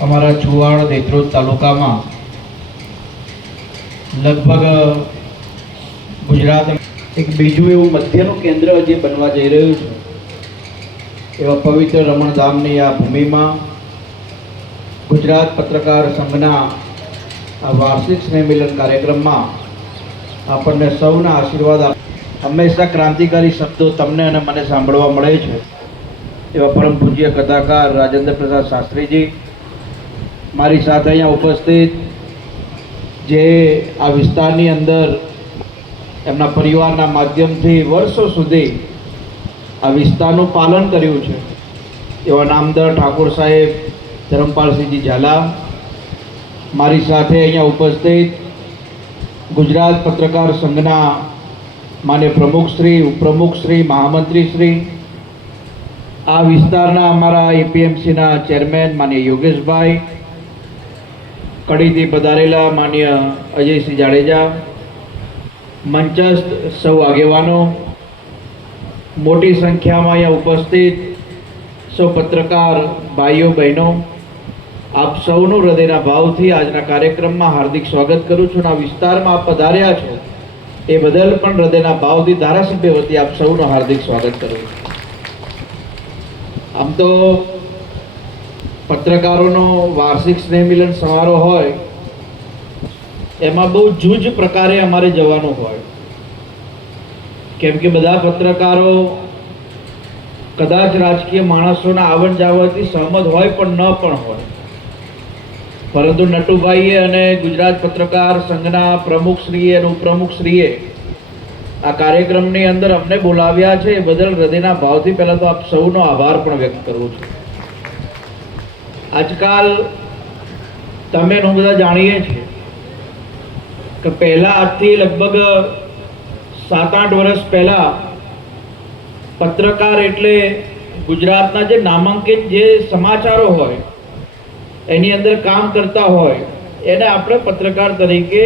અમારા છુવાડ દેત્રોદ તાલુકામાં લગભગ ગુજરાત એક બીજું એવું મધ્યનું કેન્દ્ર જે બનવા જઈ રહ્યું છે એવા પવિત્ર રમણધામની આ ભૂમિમાં ગુજરાત પત્રકાર સંઘના આ વાર્ષિક સ્નેહ મિલન કાર્યક્રમમાં આપણને સૌના આશીર્વાદ હંમેશા ક્રાંતિકારી શબ્દો તમને અને મને સાંભળવા મળે છે એવા પરમ પૂજ્ય કથાકાર રાજેન્દ્ર પ્રસાદ શાસ્ત્રીજી મારી સાથે અહીંયા ઉપસ્થિત જે આ વિસ્તારની અંદર એમના પરિવારના માધ્યમથી વર્ષો સુધી આ વિસ્તારનું પાલન કર્યું છે એવા નામદાર ઠાકોર સાહેબ ધરમપાલસિંહજી ઝાલા, મારી સાથે અહીંયા ઉપસ્થિત ગુજરાત પત્રકાર સંઘના માન્ય પ્રમુખશ્રી, ઉપપ્રમુખશ્રી, મહામંત્રીશ્રી, આ વિસ્તારના અમારા એપીએમસીના ચેરમેન માન્ય યોગેશભાઈ, કડીથી પધારેલા માન્ય અજયસિંહ જાડેજા, મંચસ્થ સૌ આગેવાનો, મોટી સંખ્યામાં અહીંયા ઉપસ્થિત સૌ પત્રકાર ભાઈઓ બહેનો, આપ સૌનું હૃદયના ભાવથી આજના કાર્યક્રમમાં હાર્દિક સ્વાગત કરું છું. આ વિસ્તારમાં આપ પધાર્યા છો એ બદલ પણ હૃદયના ભાવથી ધારાસભ્ય વતી આપ સૌનું હાર્દિક સ્વાગત કરું છું. આમ તો પત્રકારોનો વાર્ષિક સ્નેહ મિલન સમારોહ હોય એમાં બહુ જૂજ પ્રકારે અમારે જવાનું હોય, કેમ કે બધા પત્રકારો કદાચ રાજકીય માણસોના આવન જાવનથી સહમત હોય પણ ન પણ હોય, પરંતુ નટુભાઈએ અને ગુજરાત પત્રકાર સંઘના પ્રમુખશ્રીએ અને ઉપપ્રમુખશ્રીએ આ કાર્યક્રમની અંદર અમને બોલાવ્યા છે એ બદલ હૃદયના ભાવથી પહેલાં તો આપ સૌનો આભાર પણ વ્યક્ત કરું છું. આજકાલ તમે હું બધા જાણીએ છીએ કે પહેલાં આજથી લગભગ 7-8 વર્ષ પહેલાં પત્રકાર એટલે ગુજરાતના જે નામાંકિત જે સમાચારો હોય એની અંદર કામ કરતા હોય એને આપણે પત્રકાર તરીકે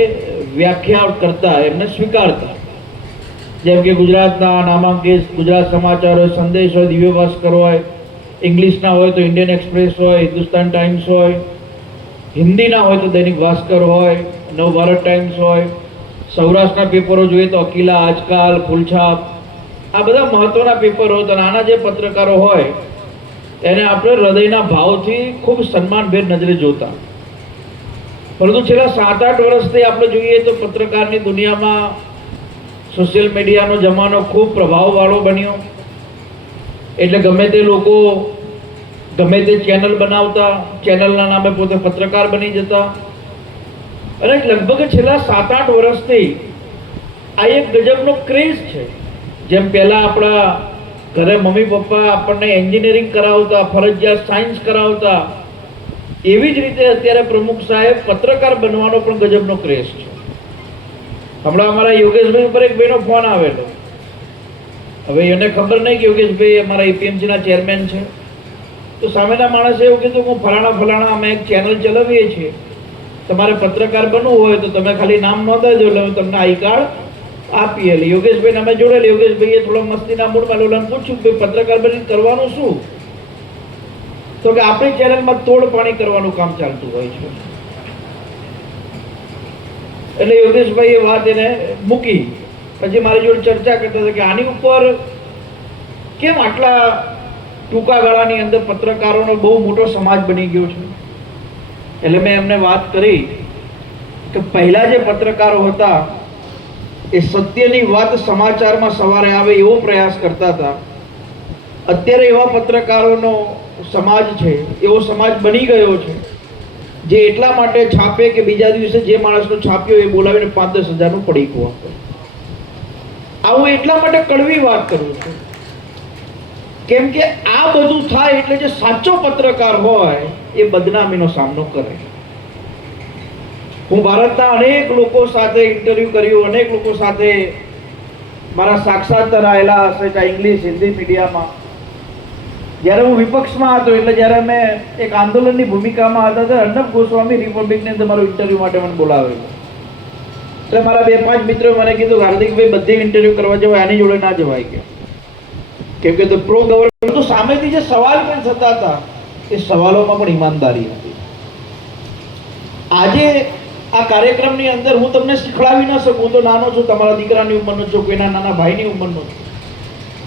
વ્યાખ્યા કરતા, એમને સ્વીકારતા. જેમ કે ગુજરાતના નામાંકિત ગુજરાત સમાચાર હોય, સંદેશ હોય, દિવ્ય ભાસ્કર હોય, ઇંગ્લિશના હોય તો ઇન્ડિયન એક્સપ્રેસ હોય, હિન્દુસ્તાન ટાઈમ્સ હોય, હિન્દીના હોય તો દૈનિક ભાસ્કર હોય, નવભારત ટાઈમ્સ હોય, સૌરાષ્ટ્રના પેપરો જોઈએ તો અકીલા, આજકાલ, ફૂલછાપ, આ બધા મહત્વના પેપરો તો નાના જે પત્રકારો હોય એને આપણે હૃદયના ભાવથી ખૂબ સન્માનભેર નજરે જોતા. પરંતુ છેલ્લા 7-8 વર્ષથી આપણે જોઈએ તો પત્રકારની દુનિયામાં સોશિયલ મીડિયાનો જમાનો ખૂબ પ્રભાવવાળો બન્યો. એટલે ગમે તે લોકો ગમે તે ચેનલ બનાવતા, ચેનલના નામે પોતે પત્રકાર બની જતા. અને લગભગ છેલ્લા 7-8 વર્ષથી આ એક ગજબનો ક્રેઝ છે. જેમ પહેલાં આપણા ઘરે મમ્મી પપ્પા આપણને એન્જિનિયરિંગ કરાવતા, ફરજિયાત સાયન્સ કરાવતા, એવી જ રીતે અત્યારે પ્રમુખ સાહેબ પત્રકાર બનવાનો પણ ગજબનો ક્રેઝ છે. હમણાં અમારા યોગેશભાઈ ઉપર એક ભાઈનો ફોન આવેલો. હવે એને ખબર નહીં કે યોગેશભાઈ અમારા એપીએમસીના ચેરમેન છે, તો સામેના માણસે એવું કીધું હું ફલાણા અમે એક ચેનલ ચલાવીએ છીએ, તમારે પત્રકાર બનવું હોય તો તમે ખાલી નામ નોંધાવી દો એટલે હું તમને આઈ કાર્ડ આપીએ. એટલે યોગેશભાઈને અમે જોડેલી. યોગેશભાઈએ થોડો મસ્તીના મૂડમાં લોલાને પૂછ્યું કે પત્રકાર બની કરવાનું શું? તો કે આપણી ચેનલમાં તોડ પાણી કરવાનું કામ ચાલતું હોય છે. એટલે યોગેશભાઈએ વાત એને મૂકી. પછી મારી જોડે ચર્ચા કરતા હતા કે આની ઉપર કેમ આટલા ટૂંકા ગાળાની અંદર પત્રકારોનો બહુ મોટો સમાજ બની ગયો છે. એટલે મેં એમને વાત કરી કે પહેલા જે પત્રકારો હતા એ સત્યની વાત સમાચારમાં સવારે આવે એવો પ્રયાસ કરતા હતા. અત્યારે એવા પત્રકારોનો સમાજ છે, એવો સમાજ બની ગયો છે જે એટલા માટે છાપે કે બીજા દિવસે જે માણસનો છાપ્યો એ બોલાવીને 5-10 હજારનું પડીકું આપે. હું એટલા માટે કડવી વાત કરું છું કેમ કે આ બધું થાય એટલે જે સાચો પત્રકાર હોય એ બદનામીનો સામનો કરે. હું ભારતના અનેક લોકો સાથે ઇન્ટરવ્યૂ કર્યું, અનેક લોકો સાથે મારા સાક્ષાત્કાર આવેલા હશે, ચાહે ઇંગ્લિશ, હિન્દી મીડિયામાં. જ્યારે હું વિપક્ષમાં હતો એટલે જ્યારે મેં એક આંદોલનની ભૂમિકામાં હતા ત્યારે અર્ણબ ગોસ્વામી રિપબ્લિકની અંદર મારું ઇન્ટરવ્યૂ માટે મને બોલાવેલું. એટલે મારા 2-5 મિત્રોએ મને કીધું હાર્દિકભાઈ બધી ઇન્ટરવ્યૂ કરવા જવાય, આની જોડે ના જવાય કે કેમ કે પ્રો ગવર્નમેન્ટ સામેથી જે સવાલ પણ થતા હતા એ સવાલોમાં પણ ઈમાનદારી હતી. આજે આ કાર્યક્રમની અંદર હું તમને શીખડાવી ન શકું. હું તો નાનો છું, તમારા દીકરાની ઉંમરનો છું, કોઈના નાના ભાઈની ઉંમરનો છું.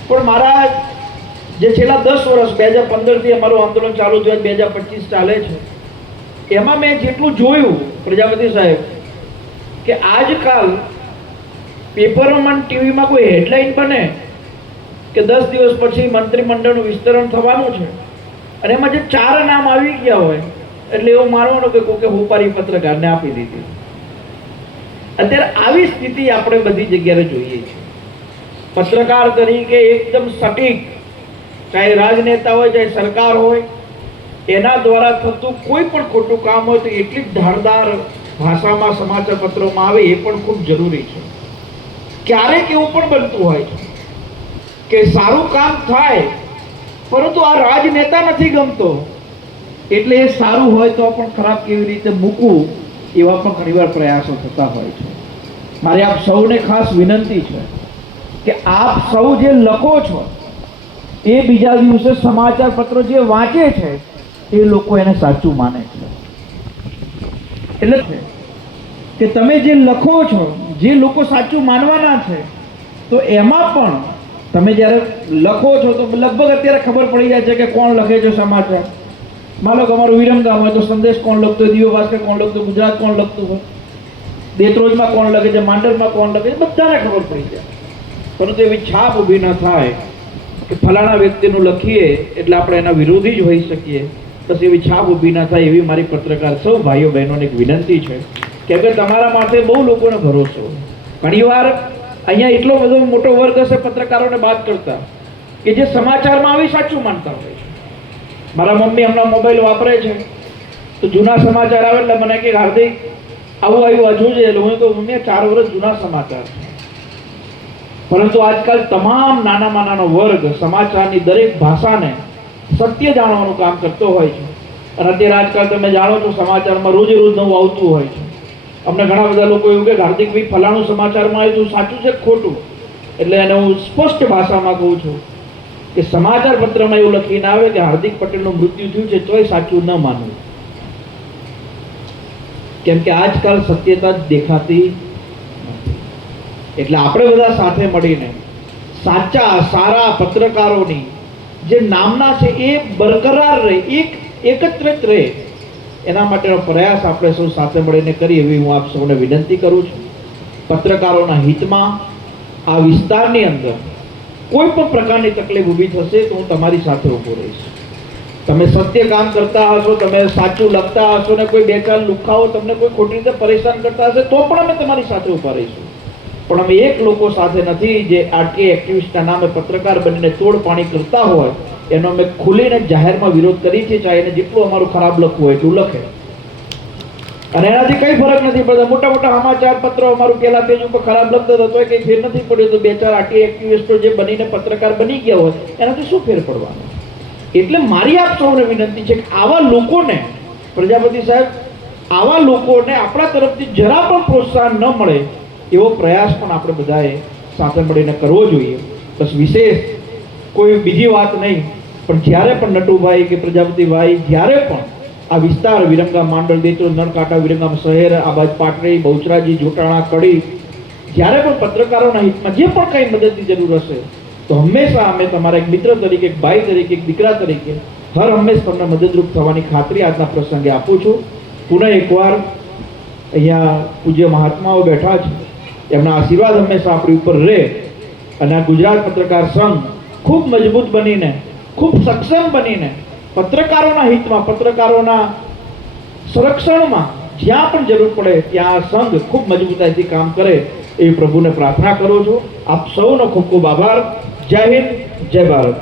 પણ મારા જે છેલ્લા 10 વર્ષ 2015થી અમારું આંદોલન ચાલુ થયું, 2025 ચાલે છે, એમાં મેં જેટલું જોયું પ્રજાપતિ સાહેબ, કે આજકાલ પેપરોમાં ટીવીમાં કોઈ હેડલાઇન બને કે 10 દિવસ પછી મંત્રીમંડળનું વિસ્તરણ થવાનું છે અને એમાં જે 4 નામ આવી ગયા હોય એટલે એવું માનવાનું કે કોકે હોપારી પત્રકારને આપી દીધી. અત્યારે આવી સ્થિતિ આપણે બધી જગ્યાએ જોઈએ છીએ. પત્રકાર તરીકે એકદમ સટીક, ચાહે રાજનેતા હોય ચાહે સરકાર હોય, એના દ્વારા થતું કોઈ પણ ખોટું કામ હોય તો એટલી જ ધારદાર ભાષામાં સમાચાર પત્રોમાં આવે, એ પણ ખૂબ જરૂરી છે. ક્યારેક એવું પણ બનતું હોય છે કે સારું કામ થાય પરંતુ આ રાજનેતા નથી ગમતો એટલે એ સારું હોય તો પણ ખરાબ કેવી રીતે મૂકવું, એવા પણ ઘણીવાર પ્રયાસો થતા હોય છે. મારે આપ સૌને ખાસ વિનંતી છે કે આપ સૌ જે લખો છો એ બીજા દિવસે સમાચાર પત્રો જે વાંચે છે એ લોકો એને સાચું માને છે. એટલે કે તમે જે લખો છો, જે લોકો સાચું માનવાના છે, તો એમાં પણ તમે જ્યારે લખો છો તો લગભગ અત્યારે ખબર પડી જાય છે કે કોણ લખે છે સમાચાર. માનો કે અમારું વિરમગામ હોય તો સંદેશ કોણ લખતો હોય, દિવ્ય ભાસ્કર કોણ લખતું, ગુજરાત કોણ લખતું હોય, દેત્રોજમાં કોણ લખે છે, માંડરમાં કોણ લખે છે, બધાને ખબર પડી જાય. પરંતુ એવી છાપ ઊભી ન થાય કે ફલાણા વ્યક્તિનું લખીએ એટલે આપણે એના વિરોધી જ હોઈ શકીએ. બસ એવી છાપ ઊભી ન થાય એવી મારી પત્રકાર સૌ ભાઈઓ બહેનોને એક વિનંતી છે. કેમ કે તમારા માટે બહુ લોકોને ભરોસો. ઘણીવાર અહીંયા એટલો બધો મોટો વર્ગ હશે પત્રકારોને બાદ કરતા કે જે સમાચારમાં આવી સાચું માનતા હોય છે. મારા મમ્મી હમણાં મોબાઈલ વાપરે છે તો જૂના સમાચાર આવે એટલે મને કે હાર્દિક આવું આવ્યું હજુ છે, એટલે હું કહું મમ્મી 4 વર્ષ જૂના સમાચાર છે. પરંતુ આજકાલ તમામ નાનામાં નાનો વર્ગ સમાચારની દરેક ભાષાને સત્ય જાણવાનું કામ કરતો હોય છે. અને અત્યારે આજકાલ તમે જાણો છો સમાચારમાં રોજે રોજ નવું આવતું હોય છે. અમને ઘણા બધા લોકો એવું કે હાર્દિકભાઈ ફલાણું સમાચારમાં આવ્યું સાચું છે ખોટું? એટલે એને હું સ્પષ્ટ ભાષામાં કહું છું કે સમાચાર પત્રમાં એવું લખીને આવે કે હાર્દિક પટેલનું મૃત્યુ થયું છે તોય સાચું ન માનવું. કેમ કે આજકાલ સત્યતા જ દેખાતી નથી. એટલે આપણે બધા સાથે મળીને સાચા સારા પત્રકારોની જે નામના છે એ બરકરાર રહે, એકત્રિત રહે, એના માટેનો પ્રયાસ આપણે સૌ સાથે મળીને કરીએ એવી હું આપ સૌને વિનંતી કરું છું. પત્રકારોના હિતમાં આ વિસ્તારની અંદર કોઈ પણ પ્રકારની તકલીફ ઊભી થશે તો હું તમારી સાથે ઊભો રહીશ. તમે સત્ય કામ કરતા હશો, તમે સાચું લખતા હશો ને કોઈ 2-4 લુખાઓ તમને કોઈ ખોટી રીતે પરેશાન કરતા હશે તો પણ અમે તમારી સાથે ઊભા રહીશું. પણ અમે એક લોકો સાથે નથી જે આરટીઆઈ એક્ટિવિસ્ટના નામે પત્રકાર બનીને તોડ પાણી કરતા હોય એનો અમે ખુલીને જાહેરમાં વિરોધ કરી છે. ચાહે એને જેટલું અમારું ખરાબ લખવું હોય એટલું લખે અને એનાથી કંઈ ફરક નથી પડતો. મોટા મોટા સમાચાર પત્રો અમારું પહેલા પેજ ઉપર ખરાબ લખતા હતા તો કંઈ ફેર નથી પડ્યો. તો 2-4 આરટીઆઈ એક્ટિવિસ્ટો જે બનીને પત્રકાર બની ગયા હોય એનાથી શું ફેર પડવાનો? એટલે મારી આપ સૌને વિનંતી છે કે આવા લોકોને, પ્રજાપતિ સાહેબ, આવા લોકોને આપણા તરફથી જરા પણ પ્રોત્સાહન ન મળે એવો પ્રયાસ પણ આપણે બધાએ સાથે મળીને કરવો જોઈએ. બસ વિશેષ કોઈ બીજી વાત નહીં, પણ જ્યારે પણ નટુભાઈ કે પ્રજાપતિભાઈ જ્યારે પણ આ વિસ્તાર વિરમગામ, માંડલ, દેત્રોજ, નળકાંઠા, વિરમગામ શહેર, આ બાજુ પાટડી, બહુચરાજી, જોટાણા, કડી, જ્યારે પણ પત્રકારોના હિતમાં જે પણ કંઈ મદદની જરૂર હશે તો હંમેશા અમે તમારા એક મિત્ર તરીકે, એક ભાઈ તરીકે, એક દીકરા તરીકે હર હંમેશ તમને મદદરૂપ થવાની ખાતરી આજના પ્રસંગે આપું છું. પુનઃ એકવાર અહીંયા પૂજ્ય મહાત્માઓ બેઠા છે, એમના આશીર્વાદ હંમેશા આપણી ઉપર રહે અને આ ગુજરાત પત્રકાર સંઘ ખૂબ મજબૂત બનીને, ખૂબ સક્ષમ બનીને પત્રકારોના હિતમાં, પત્રકારોના સંરક્ષણમાં જ્યાં પણ જરૂર પડે ત્યાં આ સંઘ ખૂબ મજબૂતાઈથી કામ કરે એવી પ્રભુને પ્રાર્થના કરું છું. આપ સૌનો ખૂબ ખૂબ આભાર. જય હિન્દ, જય ભારત.